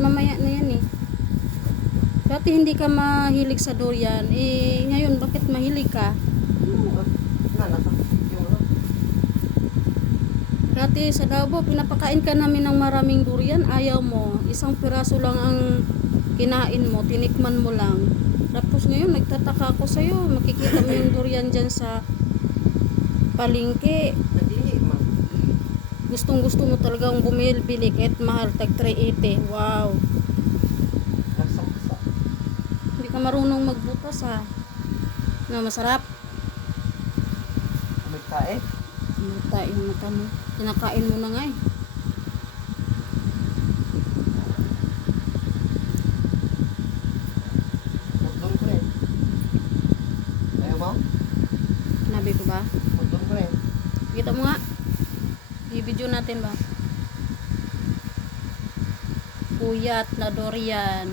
mamaya na yan eh. Dati hindi ka mahilig sa durian. Eh, ngayon, bakit mahilig ka? Dati sa Davao, pinapakain ka namin ng maraming durian. Ayaw mo. Isang piraso lang ang kinain mo. Tinikman mo lang. Tapos ngayon, nagtataka ako sa'yo. Makikita mo yung durian dyan sa palengke. Gustong gusto mo talagang bumili kahit mahal, tag 380. Wow. Hindi ka marunong magbutas ha. Na masarap. Magtae? Mata yung mata mo. Kinakain mo na nga eh. Magdun ko rin. Ayaw mo? Sinabi ko ba? Magdun ko rin. Kita mo nga. I-video natin ba? Puyat na durian.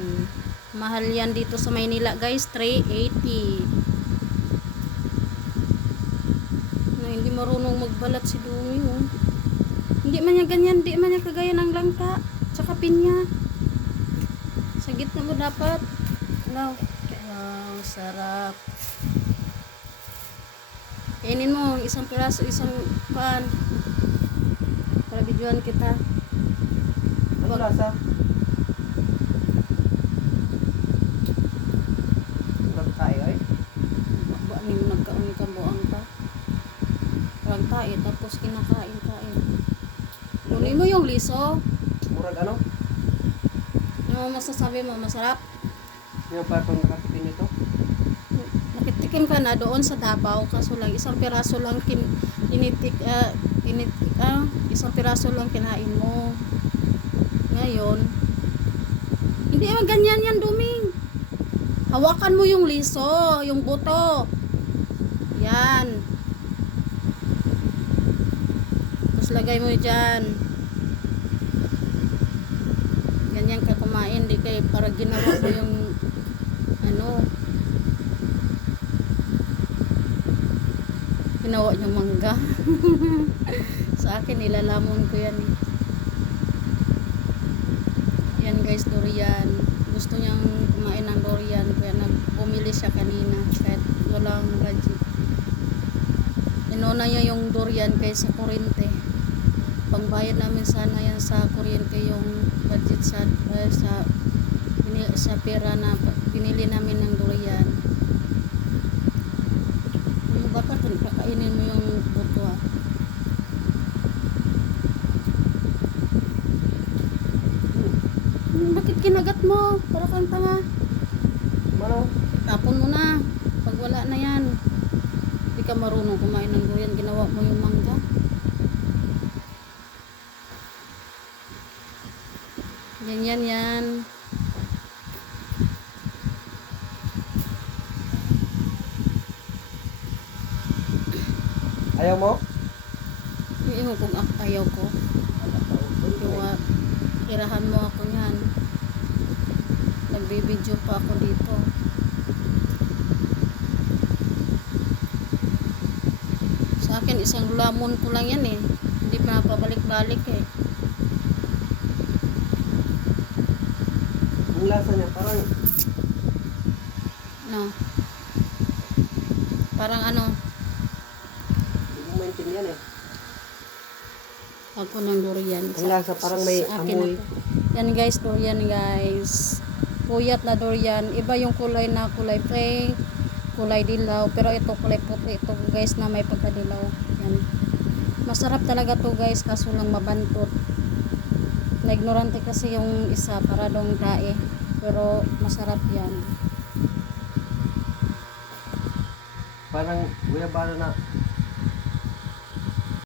Mahal yan dito sa Maynila guys. 380. Na hindi marunong magbalat si Dumi oh. Hindi man niya ganyan. Hindi man niya kagaya ng langka. Tsaka pinya. Sa gitna mo dapat. Wow. Wow. Sarap. Kainin mo. Isang piraso. Isang pan. Para videoan kita. Ano lasa? Magtae ay? Ba ni nagkaon ka buang pa. Parang tae tapos kinakain-kain. Kunin mo yung liso. Murag ano? Ano masasabi mo? Masarap? Yung patong nakatikin nito? Nakitikim ka na doon sa Davao kaso lang isang piraso lang isang piraso lang kinain mo. Ngayon hindi naman ganyan yan Duming. Hawakan mo yung liso, yung buto. Yan. Tapos lagay mo dyan. Ganyan ka kumain, di kay para ginawa mo yung ano. Ginawa yung mangga. Sa akin nilalamon ko yan eh. Yan guys, durian. Gusto niyang kumain ng durian kaya bumili siya kanina kahit walang budget. Inuna niya yung durian kaysa kuryente. Pangbayad namin sana yan sa kuryente yung budget sa pera na pinili namin ng durian. Bakit kakainin mo yung buto ah? Bakit kinagat mo? Para kang tanga. Ano? Tapon mo na. Pag wala na yan. Hindi ka marunong kumain ng durian. Ginawa mo yung mangga. Yan. Ayaw mo? Hindi mo kung ayaw ko. Kaya irahan mo ako yan. Nagbibideo pa ako dito. Sa akin isang lamon ko lang yan eh. Hindi pa napabalik-balik eh. Ang lasa niya parang No. Parang ano? hindi mo maintindihan eh. Ako ng durian. Ang lasa parang may sa akin amoy. na to. Yan guys, durian guys. Puyat na durian. Iba yung kulay na kulay pink, kulay dilaw. Pero ito kulay puti. Ito guys na may pagkadilaw. Yan. Masarap talaga to guys. Kaso lang mabantot. Na-ignorante kasi yung isa para dong dae. Pero masarap yan. Parang guyabano na